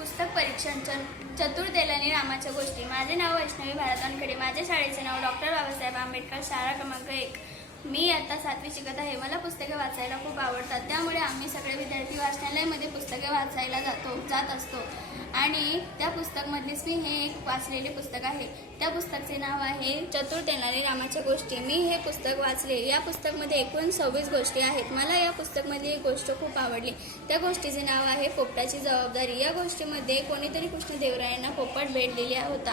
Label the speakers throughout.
Speaker 1: पुस्तक परीक्षण च- रामाच्या गोष्टी. माझे नाव वैष्णवी भारतांकडे माझ्या शाळेचे नाव डॉक्टर बाबासाहेब आंबेडकर शाळा क्रमांक एक. मी आता सातवी शिकत आहे. मला पुस्तके वाचायला खूप आवडतात. त्यामुळे आम्ही सगळे विद्यार्थी वाचनालयामध्ये पुस्तके वाचायला जातो जात असतो. आणि त्या पुस्तकमधलीच मी हे एक वाचलेले पुस्तक आहे. त्या पुस्तकाचे नाव आहे चतुर तेनाली रामाच्या गोष्टी. मी हे पुस्तक वाचले. या पुस्तकमध्ये एकूण सव्वीस गोष्टी आहेत. मला या पुस्तकमधली एक गोष्ट खूप आवडली. त्या गोष्टीचे नाव आहे पोपटाची जबाबदारी. या गोष्टीमध्ये कोणीतरी कृष्णदेवरायांना पोपट भेट दिली होता.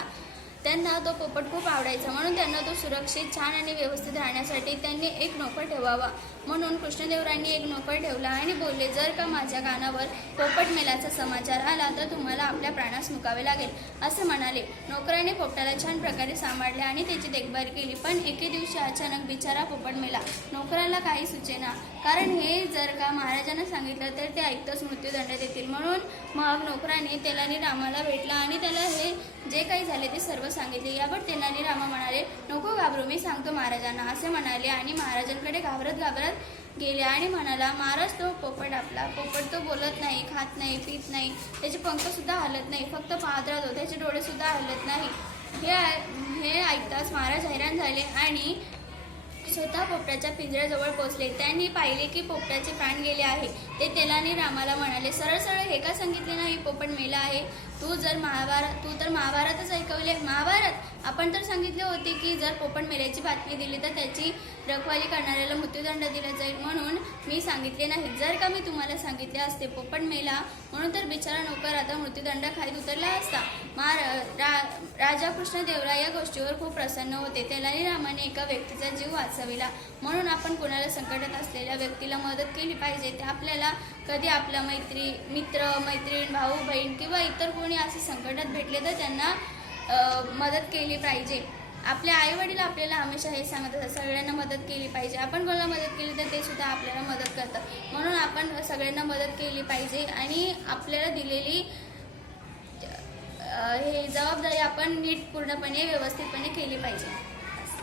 Speaker 1: त्यांना तो पोपट खूप आवडायचा. म्हणून त्यांना तो सुरक्षित छान आणि व्यवस्थित राहण्यासाठी त्यांनी एक नोकर ठेवावा. म्हणून कृष्णदेवरायांनी एक नोकर ठेवला आणि बोलले जर का माझ्या कानावर पोपट मेलाचा समाचार आला तर तुम्हाला आपल्या प्राणास मुकावे लागेल. असे म्हणाले. नोकराने पोपटाला छान प्रकारे सांभाळले आणि त्याची देखभाल केली. पण एके दिवशी अचानक बिचारा पोपट मेला. नोकराला काही सुचेना. कारण हे जर का महाराजांना सांगितलं तर ते ऐकतच मृत्यूदंड देतील. म्हणून मग नोकराने तेलानी रामाला भेटला आणि त्याला हे जे काही झाले ते सर्व सांगितले. यावर तेनाली रामा म्हणाले नको घाबरू मी सांगतो महाराजांना असे म्हणाले आणि महाराजांकडे घाबरत घाबरत गेले आणि म्हणाला महाराज तो पोपट आपला. पोपट तो बोलत नाही खात नाही पित नाही. त्याचे पंखसुद्धा हलत नाही फक्त पाहत राहतो त्याचे डोळेसुद्धा हलत नाही. हे हे ऐकताच महाराज हैराण झाले आणि स्वतः पोपटाच्या पिंजऱ्याजवळ पोहोचले त्यांनी पाहिले की पोपटाचे प्राण गेले आहे. ते तेलाने रामाला म्हणाले सरळ सरळ हे का सांगितले नाही? पोपट मेला आहे. तू जर महाभारत तू तर महाभारतच ऐकवले. महाभारत? आपण तर सांगितले होते की जर पोपट मेल्याची बातमी दिली तर त्याची रखवाली करणाऱ्याला मृत्यूदंड दिला जाईल. म्हणून मी सांगितले नाही. जर का मी तुम्हाला सांगितले असते पोपट मेला. म्हणून तर बिचारा नोकर आता मृत्यूदंड खाईत उतरला असता. महारा रा राजा कृष्णदेवराय या गोष्टीवर खूप प्रसन्न होते. तेलानी रामाने एका व्यक्तीचा जीव असावेला. म्हणून आपण कोणाला संकटात असलेल्या व्यक्तीला मदत केली पाहिजे ते आपल्याला कधी आपला मैत्री मित्र मैत्रीण भाऊ बहीण किंवा इतर कोणी असे संकटात भेटले तर त्यांना मदत केली पाहिजे. आपले आई वडील आपल्याला हमेशा हे सांगत असतात सगळ्यांना मदत केली पाहिजे. आपण कोणाला मदत केली तर ते सुद्धा आपल्याला मदत करतात. म्हणून आपण सगळ्यांना मदत केली पाहिजे आणि आपल्याला दिलेली हे जबाबदारी आपण नीट पूर्णपणे व्यवस्थितपणे केली पाहिजे.